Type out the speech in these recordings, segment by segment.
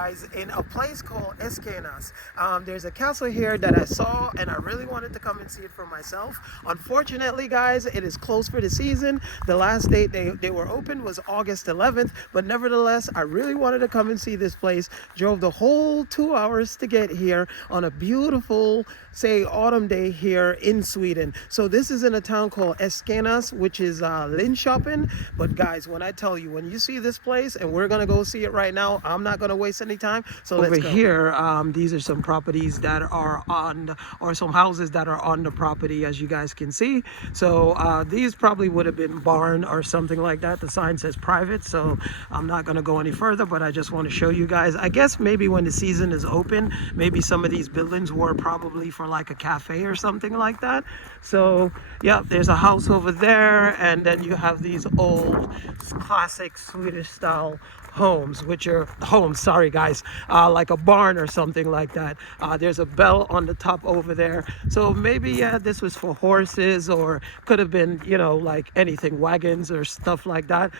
guys, in a place called Ekenäs. There's a castle here that I saw and I really wanted to come and see it for myself. Unfortunately, guys, it is closed for the season. The last date they were open was August 11th, but nevertheless, I really wanted to come and see this place. Drove the whole 2 hours to get here on a beautiful, say, autumn day here in Sweden. So this is in a town called Ekenäs, which is Linköping. But guys, when I tell you, when you see this place, and we're gonna go see it right now, I'm not gonna waste any time. So let's go. Over here, these are some properties that are on, or some houses that are on the property, as you guys can see. So these probably would have been barn or something like that. The sign says private, so I'm not gonna go any further, but I just want to show you guys. I guess maybe when the season is open, maybe some of these buildings were probably for like a cafe or something like that. So yeah, there's a house over there, and then you have these old classic Swedish style homes, which are homes, sorry guys, like a barn or something like that. There's a bell on the top over there, so maybe yeah, this was for horses, or could have been, you know, like anything, wagons or stuff like that.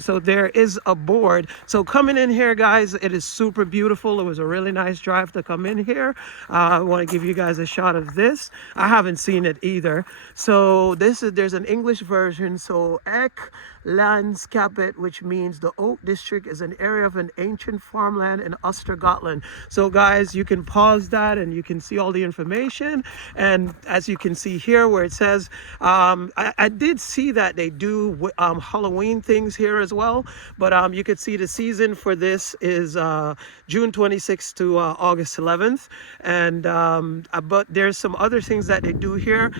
So there is a board. So coming in here, guys, it is super beautiful. It was a really nice drive to come in here. I want to give you guys a shot of this. I haven't seen it either. So there's an English version. So Ekenäs Castle, which means the Oak District is an area of an ancient farmland in Östergötland. So guys, you can pause that and you can see all the information. And as you can see here where it says, I did see that they do Halloween things here as well, but you could see the season for this is June 26th to August 11th. And but there's some other things that they do here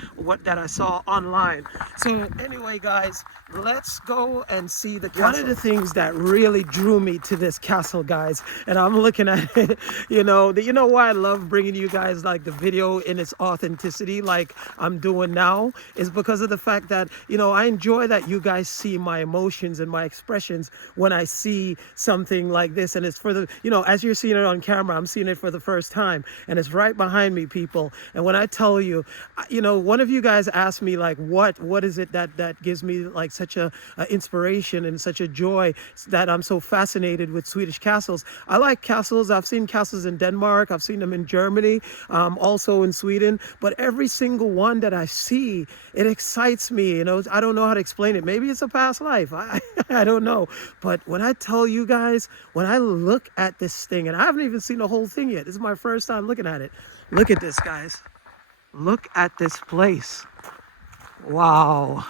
that I saw online. So anyway, guys, let's go and see the castle. One of the things that really drew me to this castle, guys, and I'm looking at it, you know why I love bringing you guys like the video in its authenticity like I'm doing now, is because of the fact that, you know, I enjoy that you guys see my emotions and my expressions when I see something like this. And it's for the, you know, as you're seeing it on camera, I'm seeing it for the first time, and it's right behind me, people. And when I tell you, you know, one of you guys asked me like, what is it that gives me like such a inspiration and such a joy that I'm so fascinated with Swedish castles. I like castles. I've seen castles in Denmark. I've seen them in Germany, also in Sweden. But every single one that I see, it excites me. You know, I don't know how to explain it. Maybe it's a past life. I don't know. But when I tell you guys, when I look at this thing, and I haven't even seen the whole thing yet. This is my first time looking at it. Look at this, guys. Look at this place. Wow.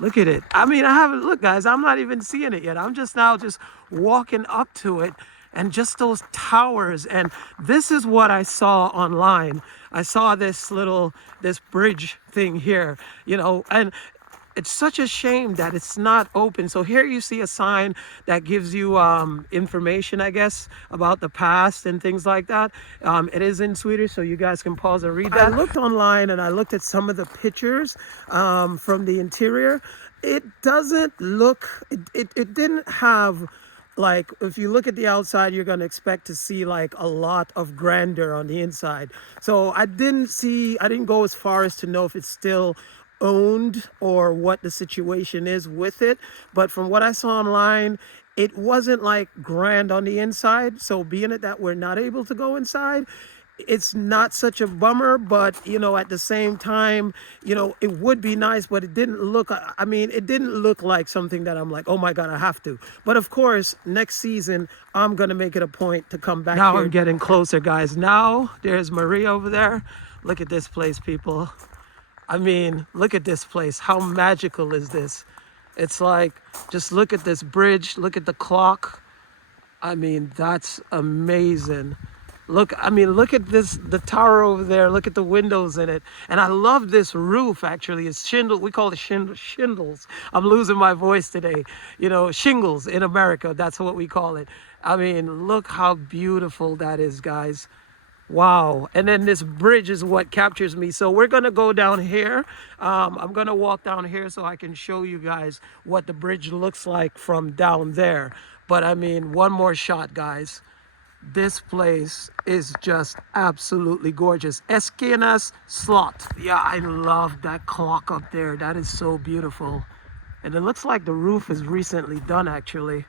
Look at it. I mean, I haven't, look guys, I'm not even seeing it yet. I'm just now just walking up to it, and just those towers. And this is what I saw online. I saw this bridge thing here, you know, and it's such a shame that it's not open. So here you see a sign that gives you information, I guess, about the past and things like that. It is in Swedish, so you guys can pause and read that. I looked online and I looked at some of the pictures from the interior. It doesn't look, it didn't have, like, if you look at the outside, you're going to expect to see like a lot of grandeur on the inside. So I didn't go as far as to know if it's still owned or what the situation is with it, but from what I saw online, it wasn't like grand on the inside. So being it that we're not able to go inside, it's not such a bummer. But you know, at the same time, you know, it would be nice, but it didn't look, I mean, it didn't look like something that I'm like, oh my god, I have to. But of course, next season I'm gonna make it a point to come back now here. I'm getting closer, guys. Now there's Maria over there. Look at this place, people. I mean, look at this place. How magical is this? It's like, just look at this bridge. Look at the clock. I mean, that's amazing. Look, I mean, look at this, the tower over there. Look at the windows in it. And I love this roof, actually. It's shingle. We call it shingles. I'm losing my voice today. You know, shingles in America. That's what we call it. I mean, look how beautiful that is, guys. Wow. And then this bridge is what captures me. So we're going to go down here. I'm going to walk down here so I can show you guys what the bridge looks like from down there. But I mean, one more shot, guys. This place is just absolutely gorgeous. Ekenäs slott. Yeah, I love that clock up there. That is so beautiful. And it looks like the roof is recently done, actually.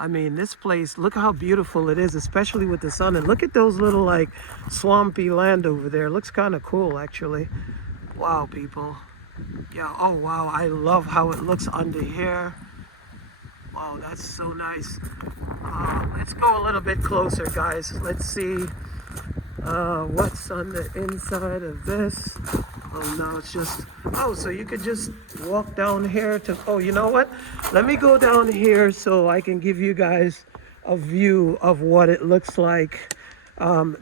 I mean, this place, look how beautiful it is, especially with the sun. And look at those little like swampy land over there. Looks kind of cool, actually. Wow, people. Yeah, oh wow, I love how it looks under here. Wow, that's so nice. Let's go a little bit closer, guys. Let's see what's on the inside of this. Oh, no, it's just, oh, so you could just walk down here to, oh, you know what? Let me go down here so I can give you guys a view of what it looks like,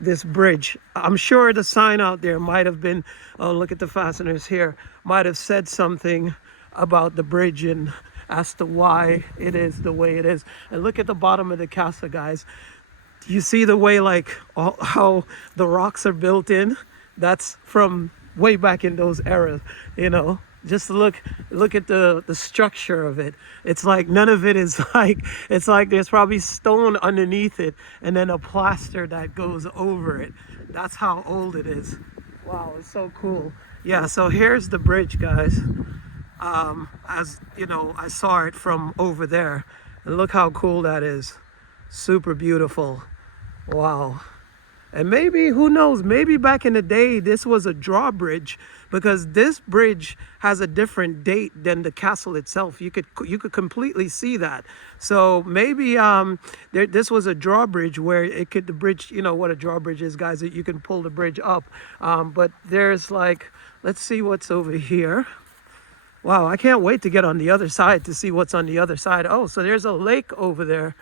this bridge. I'm sure the sign out there might have been, oh, look at the fasteners here, might have said something about the bridge and as to why it is the way it is. And look at the bottom of the castle, guys. You see the way like how the rocks are built in? That's from way back in those eras, you know. Just look at the structure of it. It's like none of it is like, it's like there's probably stone underneath it and then a plaster that goes over it. That's how old it is. Wow, it's so cool. Yeah, so here's the bridge, guys. As you know, I saw it from over there, and look how cool that is. Super beautiful. Wow. And maybe, who knows, maybe back in the day this was a drawbridge, because this bridge has a different date than the castle itself. You could completely see that. So maybe this was a drawbridge where it could, the bridge, you know what a drawbridge is, guys, that you can pull the bridge up. But there's like, let's see what's over here. Wow, I can't wait to get on the other side to see what's on the other side. Oh, so there's a lake over there.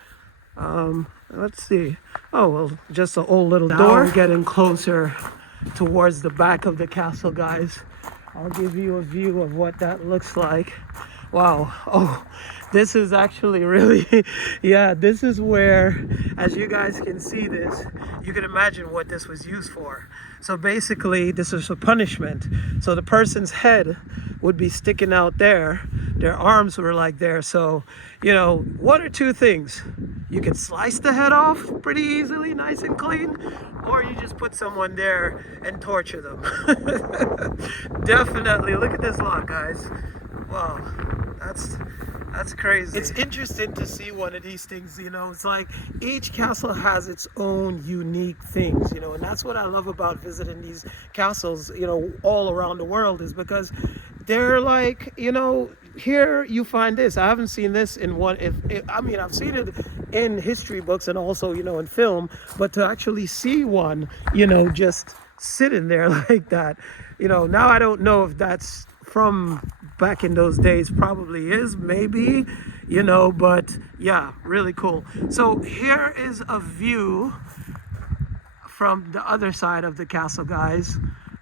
Let's see. Oh, well, just an old little door. We're getting closer towards the back of the castle, guys. I'll give you a view of what that looks like. Wow. Oh, this is actually really, yeah, this is where, as you guys can see this, you can imagine what this was used for. So basically, this is a punishment. So the person's head would be sticking out there. Their arms were like there. So, you know, one or two things. You can slice the head off pretty easily, nice and clean, or you just put someone there and torture them. Definitely. Look at this lot, guys. Wow, that's crazy. It's interesting to see one of these things, you know. It's like each castle has its own unique things, you know, and that's what I love about visiting these castles, you know, all around the world, is because they're like, you know, here you find this. I haven't seen this in one, I mean, I've seen it in history books and also, you know, in film, but to actually see one, you know, just sitting there like that, you know, now I don't know if that's from back in those days, probably is, maybe, you know, but yeah, really cool. So here is a view from the other side of the castle, guys.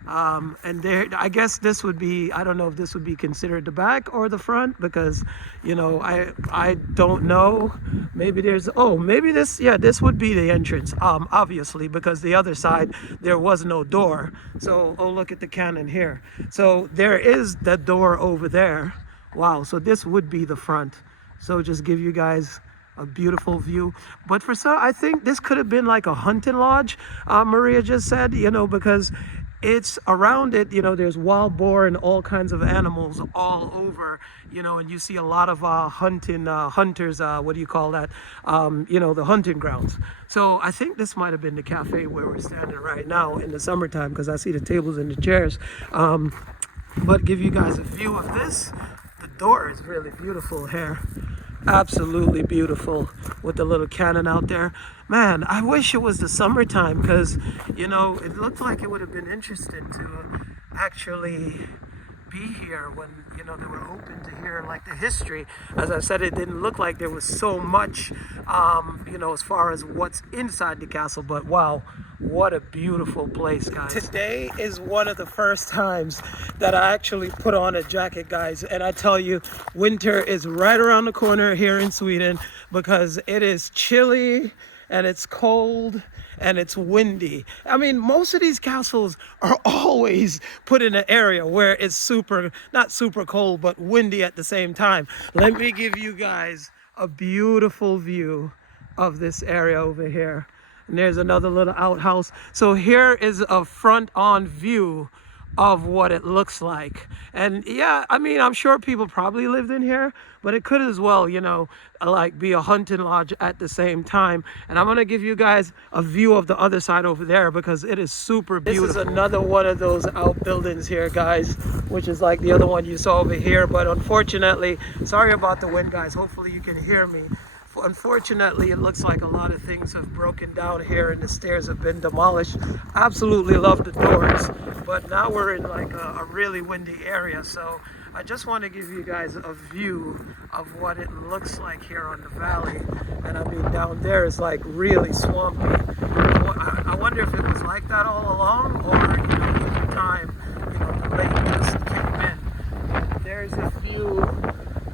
And there, I guess this would be, I don't know if this would be considered the back or the front, because, you know, I don't know. Maybe there's, oh, maybe this, yeah, this would be the entrance, obviously, because the other side, there was no door. So, oh, look at the cannon here. So there is that door over there. Wow, so this would be the front. So just give you guys a beautiful view. But for some, I think this could have been like a hunting lodge, Maria just said, you know, because it's around it, you know, there's wild boar and all kinds of animals all over, you know, and you see a lot of hunters, what do you call that, you know, the hunting grounds. So I think this might have been the cafe where we're standing right now in the summertime, because I see the tables and the chairs. But give you guys a view of this. The door is really beautiful here. Absolutely beautiful, with the little cannon out there. Man, I wish it was the summertime, because, you know, it looked like it would have been interesting to actually be here when, you know, they were open to hear like the history. As I said, it didn't look like there was so much, you know, as far as what's inside the castle, but wow, what a beautiful place, guys. Today is one of the first times that I actually put on a jacket, guys, and I tell you, winter is right around the corner here in Sweden, because it is chilly and it's cold and it's windy. I mean, most of these castles are always put in an area where it's super, not super cold, but windy at the same time. Let me give you guys a beautiful view of this area over here. And there's another little outhouse. So here is a front-on view of what it looks like. And yeah, I mean, I'm sure people probably lived in here, but it could as well, you know, like be a hunting lodge at the same time. And I'm gonna give you guys a view of the other side over there because it is super beautiful. This is another one of those outbuildings here, guys, which is like the other one you saw over here. But unfortunately, sorry about the wind, guys. Hopefully you can hear me. Unfortunately, it looks like a lot of things have broken down here and the stairs have been demolished. Absolutely love the doors, but now we're in like a really windy area. So I just want to give you guys a view of what it looks like here on the valley. And I mean, down there is like really swampy. I wonder if it was like that all along, or you know, over time, you know, the lake just came in. There's a view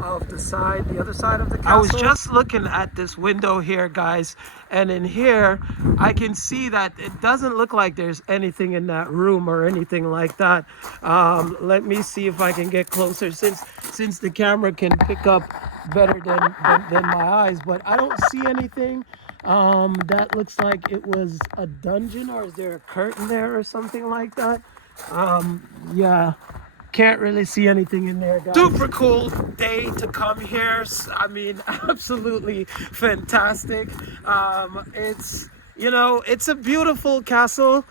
of the other side of the castle. I was just looking at this window here, guys, and in here I can see that it doesn't look like there's anything in that room or anything like that. Let me see if I can get closer, since the camera can pick up better than my eyes, but I don't see anything. That looks like it was a dungeon, or is there a curtain there or something like that? Yeah, can't really see anything in there, guys. Super cool day to come here. I mean, absolutely fantastic. It's, you know, it's a beautiful castle.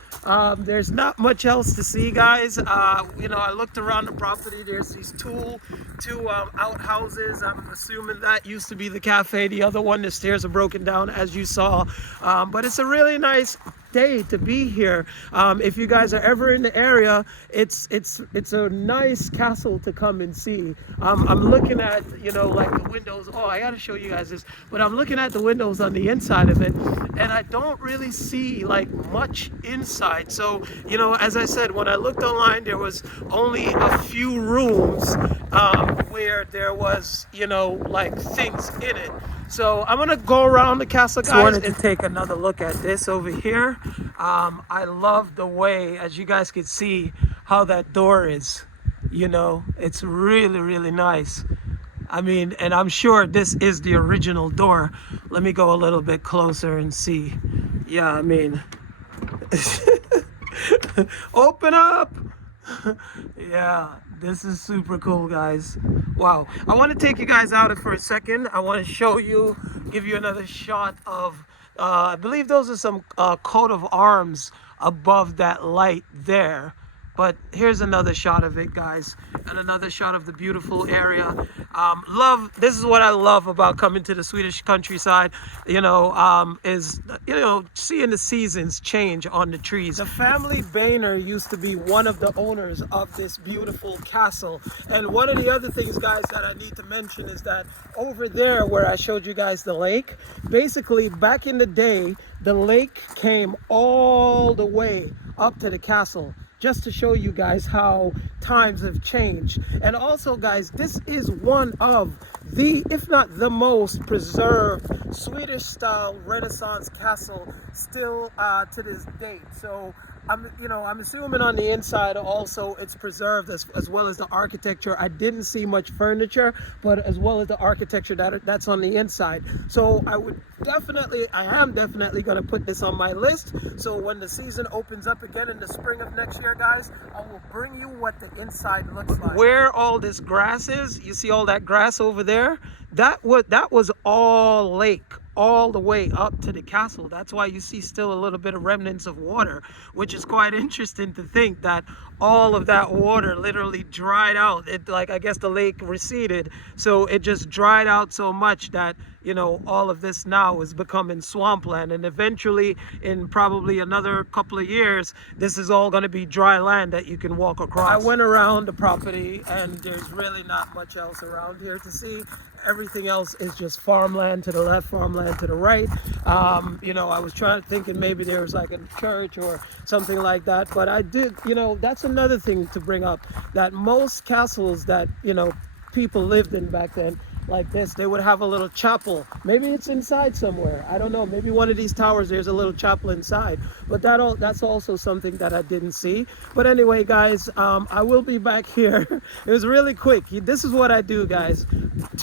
There's not much else to see, guys. You know, I looked around the property. There's these two outhouses. I'm assuming that used to be the cafe. The other one, the stairs are broken down, as you saw. But it's a really nice day to be here. If you guys are ever in the area, it's a nice castle to come and see. I'm looking at, you know, like the windows. Oh, I gotta show you guys this, but I'm looking at the windows on the inside of it, and I don't really see like much inside. So, you know, as I said, when I looked online, there was only a few rooms where there was, you know, like things in it. So I'm gonna go around the castle, guys. I wanted to take another look at this over here. I love the way, as you guys can see, how that door is. You know, it's really, really nice. I mean, and I'm sure this is the original door. Let me go a little bit closer and see. Yeah, I mean, open up. Yeah, this is super cool, guys. Wow. I want to take you guys out for a second. I want to show you, give you another shot of, I believe those are some coat of arms above that light there. But here's another shot of it, guys, and another shot of the beautiful area. This is what I love about coming to the Swedish countryside, you know, is, you know, seeing the seasons change on the trees. The family Boehner used to be one of the owners of this beautiful castle. And one of the other things, guys, that I need to mention is that over there where I showed you guys the lake, basically back in the day, the lake came all the way up to the castle, just to show you guys how times have changed. And also, guys, this is one of the, if not the most preserved Swedish style Renaissance castle still to this date. So I'm assuming on the inside also it's preserved as well as the architecture. I didn't see much furniture, but as well as the architecture that's on the inside. So I am definitely going to put this on my list. So when the season opens up again in the spring of next year, guys, I will bring you what the inside looks like. Where all this grass is, you see all that grass over there? That was all lake, all the way up to the castle. That's why you see still a little bit of remnants of water, which is quite interesting to think that all of that water literally dried out. It, like, I guess the lake receded, so it just dried out so much that, you know, all of this now is becoming swampland, and eventually in probably another couple of years this is all going to be dry land that you can walk across. I went around the property and there's really not much else around here to see. Everything else is just farmland to the left, farmland to the right. You know, I was thinking maybe there was like a church or something like that, but I did, you know, that's another thing to bring up, that most castles that, you know, people lived in back then like this, they would have a little chapel. Maybe it's inside somewhere, I don't know, maybe one of these towers there's a little chapel inside, but that's also something that I didn't see. But anyway, guys, I will be back here. It was really quick. This is what I do, guys.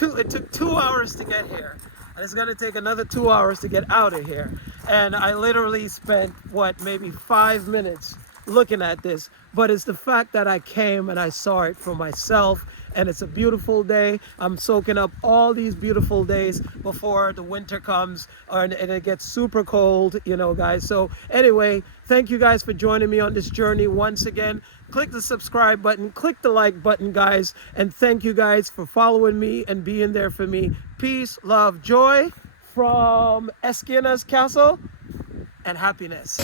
It took 2 hours to get here, and it's going to take another 2 hours to get out of here, and I literally spent maybe 5 minutes looking at this, but it's the fact that I came and I saw it for myself. And it's a beautiful day. I'm soaking up all these beautiful days before the winter comes and it gets super cold, you know, guys. So anyway, thank you guys for joining me on this journey once again. Click the subscribe button, click the like button, guys. And thank you guys for following me and being there for me. Peace, love, joy from Ekenäs Castle and happiness.